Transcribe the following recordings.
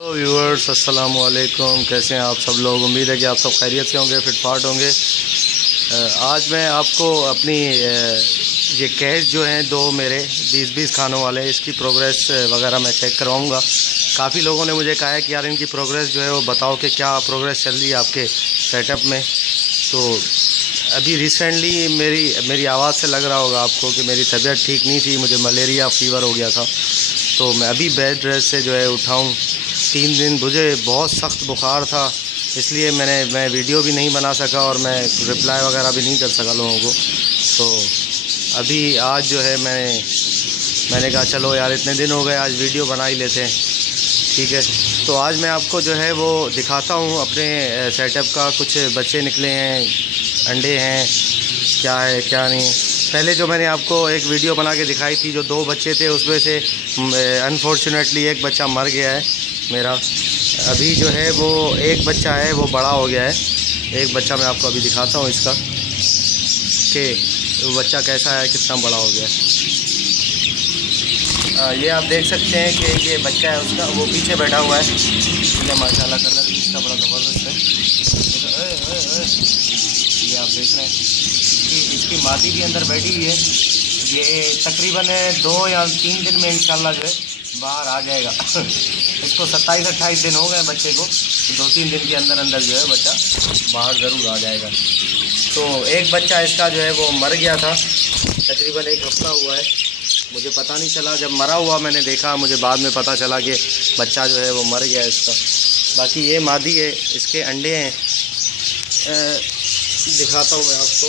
तो व्यूअर्स अस्सलाम वालेकुम, कैसे हैं आप सब लोग। उम्मीद है कि आप सब खैरियत से होंगे, फिटफाट होंगे। आज मैं आपको अपनी ये कैश जो हैं दो मेरे 20-20 खानों वाले, इसकी प्रोग्रेस वगैरह मैं चेक करवाऊँगा। काफ़ी लोगों ने मुझे कहा है कि यार इनकी प्रोग्रेस जो है वो बताओ कि क्या प्रोग्रेस चल रही है आपके सेटअप में। तो अभी रिसेंटली मेरी आवाज़ से लग रहा होगा आपको कि मेरी तबीयत ठीक नहीं थी, मुझे मलेरिया फ़ीवर हो गया था। तो मैं अभी बेड रेस्ट से जो है उठाऊँ। 3 दिन मुझे बहुत सख्त बुखार था, इसलिए मैं वीडियो भी नहीं बना सका और मैं रिप्लाई वगैरह भी नहीं कर सका लोगों को। तो अभी आज जो है मैंने कहा चलो यार इतने दिन हो गए, आज वीडियो बना ही लेते हैं, ठीक है। तो आज मैं आपको जो है वो दिखाता हूँ अपने सेटअप का। कुछ बच्चे निकले हैं, अंडे हैं, क्या है क्या नहीं है। पहले जो मैंने आपको एक वीडियो बना के दिखाई थी, जो 2 बच्चे थे उसमें से अनफॉर्चुनेटली एक बच्चा मर गया है मेरा। अभी जो है वो एक बच्चा है वो बड़ा हो गया है। एक बच्चा मैं आपको अभी दिखाता हूँ इसका कि वो बच्चा कैसा है, कितना बड़ा हो गया है। ये आप देख सकते हैं कि ये बच्चा है उसका, वो पीछे बैठा हुआ है। ये माशाल्लाह कलर भी इसका बड़ा ज़बरदस्त है। ये आप देख रहे हैं कि इसकी मादी भी अंदर बैठी हुई है। ये तकरीबन 2 या 3 दिन में इंशाल्लाह जो है बाहर आ जाएगा। इसको 27-28 दिन हो गए बच्चे को, 2-3 दिन के अंदर अंदर जो है बच्चा बाहर ज़रूर आ जाएगा। तो एक बच्चा इसका जो है वो मर गया था, तकरीबन 1 हफ्ता हुआ है। मुझे पता नहीं चला, जब मरा हुआ मैंने देखा, मुझे बाद में पता चला कि बच्चा जो है वो मर गया इसका। बाकी ये मादी है, इसके अंडे हैं, दिखाता हूँ मैं आपको।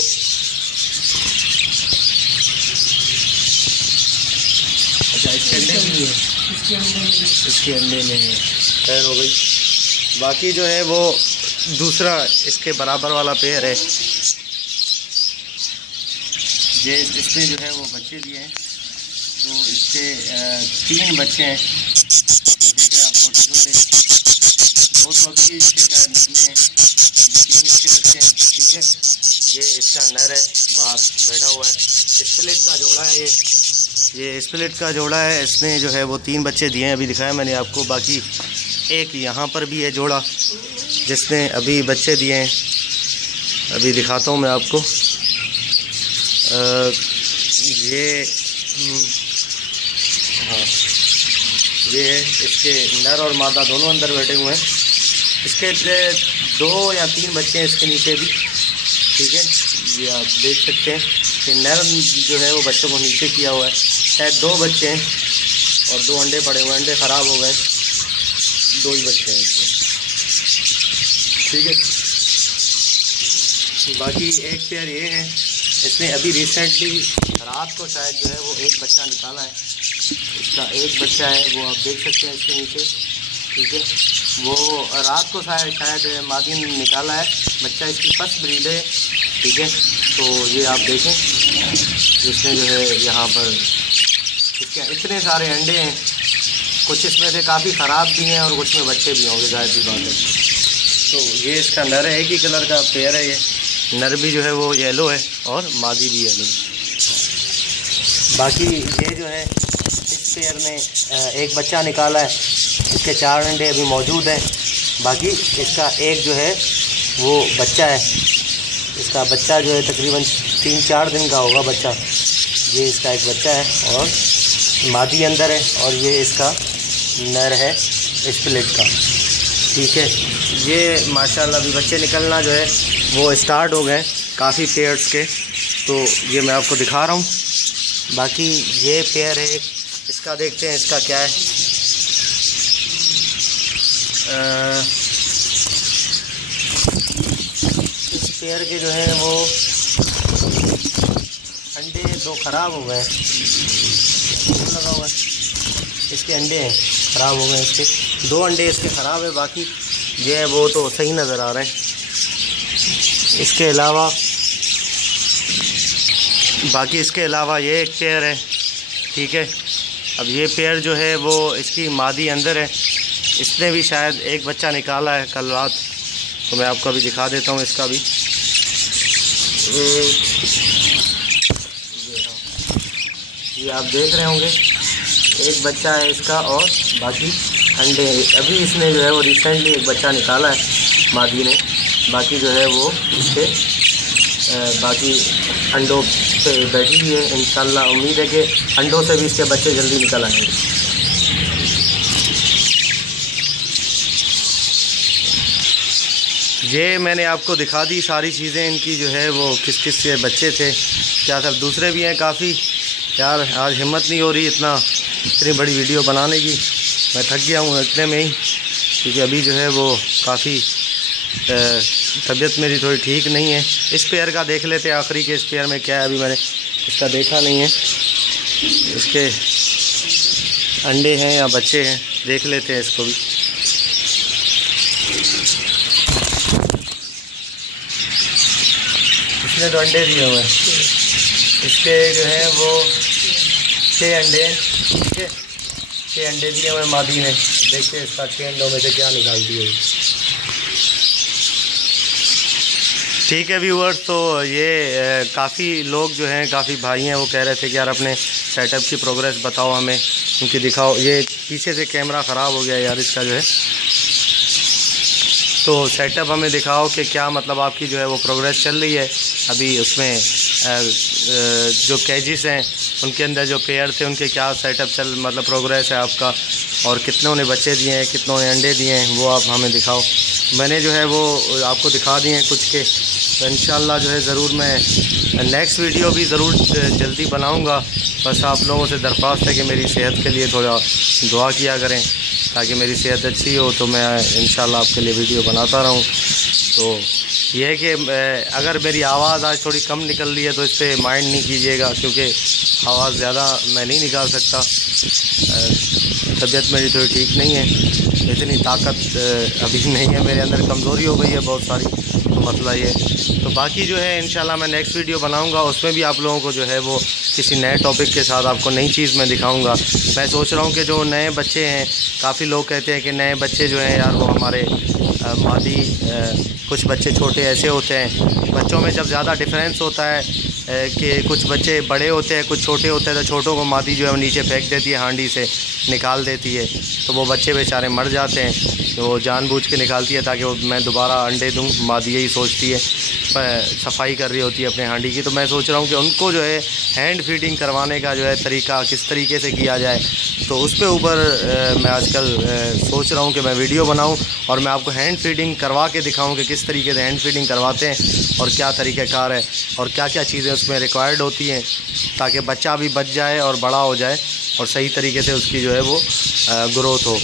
अच्छा इसके अंडे भी है, इसके अंडे में है, खैर हो गई। बाकी जो है वो दूसरा इसके बराबर वाला पेयर है, ये इसमें जो है वो बच्चे दिए हैं। तो इसके 3 बच्चे हैं, देखिए आप छोटे छोटे, 2 तो अभी इसके शायद निकले हैं, 3 इसके बच्चे हैं, ठीक है। ये इसका नर है, बाहर बैठा हुआ है, स्प्लिट का जोड़ा है ये स्प्लिट का जोड़ा है। इसने जो है वो 3 बच्चे दिए हैं, अभी दिखाया मैंने आपको। बाकी एक यहाँ पर भी है जोड़ा जिसने अभी बच्चे दिए हैं, अभी दिखाता हूँ मैं आपको। ये हाँ ये है, इसके नर और मादा दोनों अंदर बैठे हुए हैं। इसके 2 या 3 बच्चे हैं इसके नीचे भी, ठीक है। ये आप देख सकते हैं कि नर जो है वो बच्चों को नीचे किया हुआ है। शायद 2 बच्चे हैं और 2 अंडे पड़े हुए हैं, अंडे ख़राब हो गए, 2 ही बच्चे हैं इसमें, ठीक है। बाकी एक पेयर ये है, इसने अभी रिसेंटली रात को शायद जो है वो एक बच्चा निकाला है। इसका एक बच्चा है वो आप देख सकते हैं इसके नीचे, ठीक है। वो रात को शायद मादी ने निकाला है बच्चा, इसकी फर्स्ट ब्रीड है, ठीक है। तो ये आप देखें इसमें जो है यहाँ पर इसके इतने सारे अंडे हैं, कुछ इसमें से काफ़ी ख़राब भी हैं और कुछ में बच्चे भी होंगे, जाहिर सी बात है। तो ये इसका नर है, एक ही कलर का पेयर है। ये नर भी जो है वो येलो है और मादी भी येलो है। बाकी ये जो है इस पेयर ने एक बच्चा निकाला है, इसके 4 अंडे अभी मौजूद हैं। बाकी इसका एक जो है वो बच्चा है, इसका बच्चा जो है तकरीबन 3-4 दिन का होगा बच्चा। ये इसका एक बच्चा है और मादी अंदर है, और ये इसका नर है स्प्लिट का, ठीक है। ये माशाल्लाह अभी बच्चे निकलना जो है वो स्टार्ट हो गए काफ़ी पेयर्स के, तो ये मैं आपको दिखा रहा हूँ। बाकी ये पेयर है, इसका देखते हैं इसका क्या है। इस पेयर के जो है वो अंडे 2 ख़राब हो गए, लगा हुआ है इसके अंडे हैं, ख़राब हो गए इसके 2 अंडे इसके ख़राब है। बाकी ये है वो तो सही नज़र आ रहे हैं। इसके अलावा ये एक पेयर है, ठीक है। अब ये पेयर जो है वो इसकी मादी अंदर है, इसने भी शायद एक बच्चा निकाला है कल रात, तो मैं आपको अभी दिखा देता हूँ इसका भी। ये आप देख रहे होंगे, एक बच्चा है इसका और बाकी अंडे अभी इसने जो है वो रिसेंटली एक बच्चा निकाला है मादी ने, बाकी जो है वो इसके बाकी अंडों पे बैठी हुई है। इंशाल्लाह उम्मीद है कि अंडों से भी इसके बच्चे जल्दी निकल आएंगे। ये मैंने आपको दिखा दी सारी चीज़ें इनकी, जो है वो किस किस के बच्चे थे, क्या सब दूसरे भी हैं काफ़ी। यार आज हिम्मत नहीं हो रही इतनी बड़ी वीडियो बनाने की, मैं थक गया हूँ इतने में ही, क्योंकि अभी जो है वो काफ़ी तबीयत मेरी थोड़ी ठीक नहीं है। इस पेयर का देख लेते हैं, आखिरी के इस पेयर में क्या है, अभी मैंने इसका देखा नहीं है, इसके अंडे हैं या बच्चे हैं, देख लेते हैं इसको भी। इसने तो अंडे दिए हुए हैं, इसके जो हैं वो 6 अंडे हैं, ठीक है, 6 अंडे दिए हुए मादी ने। देखते हैं इसका 6 अंडों में से क्या निकालती है। ठीक है व्यूअर्स, तो ये काफ़ी लोग जो हैं, काफ़ी भाई हैं, वो कह रहे थे कि यार अपने सेटअप की प्रोग्रेस बताओ हमें, उनकी दिखाओ। ये पीछे से कैमरा ख़राब हो गया यार इसका जो है, तो सेटअप हमें दिखाओ कि क्या मतलब आपकी जो है वो प्रोग्रेस चल रही है। अभी उसमें जो केजिस हैं उनके अंदर जो पेयर थे उनके क्या सेटअप मतलब प्रोग्रेस है आपका, और कितनों ने बच्चे दिए हैं, कितनों ने अंडे दिए हैं, वो आप हमें दिखाओ। मैंने जो है वो आपको दिखा दिए हैं कुछ के, तो इंशाल्लाह जो है ज़रूर मैं नेक्स्ट वीडियो भी ज़रूर जल्दी बनाऊंगा। बस आप लोगों से दरख्वास्त है कि मेरी सेहत के लिए थोड़ा दुआ किया करें, ताकि मेरी सेहत अच्छी हो, तो मैं इंशाल्लाह आपके लिए वीडियो बनाता रहूं। तो यह है कि अगर मेरी आवाज़ आज थोड़ी कम निकल रही है तो इस पर माइंड नहीं कीजिएगा, क्योंकि आवाज़ ज़्यादा मैं नहीं निकाल सकता, तबीयत मेरी थोड़ी ठीक नहीं है, इतनी ताकत अभी नहीं है मेरे अंदर, कमज़ोरी हो गई है बहुत सारी, तो मसला ये है। तो बाकी जो है इंशाल्लाह मैं नेक्स्ट वीडियो बनाऊंगा, उसमें भी आप लोगों को जो है वो किसी नए टॉपिक के साथ आपको नई चीज़ मैं दिखाऊंगा। मैं सोच रहा हूँ कि जो नए बच्चे हैं, काफ़ी लोग कहते हैं कि नए बच्चे जो हैं यार वो हमारे मादी, कुछ बच्चे छोटे ऐसे होते हैं, बच्चों में जब ज़्यादा डिफरेंस होता है कि कुछ बच्चे बड़े होते हैं कुछ छोटे होते हैं, तो छोटों को मादी जो है वो नीचे फेंक देती है, हांडी से निकाल देती है, तो वो बच्चे बेचारे मर जाते हैं। तो वो जानबूझ के निकालती है ताकि वो मैं दोबारा अंडे दूँ, मादी यही सोचती है, सफाई कर रही होती है अपने हांडी की। तो मैं सोच रहा हूँ कि उनको जो है हैंड फीडिंग करवाने का जो है तरीका किस तरीके से किया जाए, तो उस पे ऊपर मैं आजकल सोच रहा हूँ कि मैं वीडियो बनाऊँ और मैं आपको हैंड फीडिंग करवा के दिखाऊँ कि किस तरीके से हैंड फीडिंग करवाते हैं और क्या तरीक़ाकार है और क्या क्या चीज़ें उसमें रिक्वायर्ड होती हैं, ताकि बच्चा भी बच जाए और बड़ा हो जाए और सही तरीके से उसकी जो है वो ग्रोथ हो।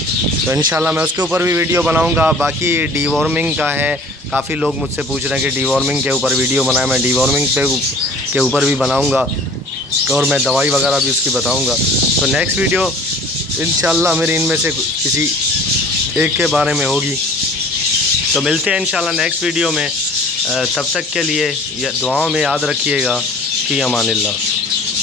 तो इंशाल्लाह मैं उसके ऊपर भी वीडियो बनाऊंगा। बाकी डीवॉर्मिंग का है, काफ़ी लोग मुझसे पूछ रहे हैं कि डीवॉर्मिंग के ऊपर वीडियो बनाए, मैं डीवॉर्मिंग के ऊपर भी बनाऊंगा और मैं दवाई वगैरह भी उसकी बताऊंगा। तो नेक्स्ट वीडियो इंशाल्लाह मेरी इनमें से किसी एक के बारे में होगी। तो मिलते हैं इंशाल्लाह नेक्स्ट वीडियो में, तब तक के लिए दुआओं में याद रखिएगा। फ़ी अमानिल्लाह।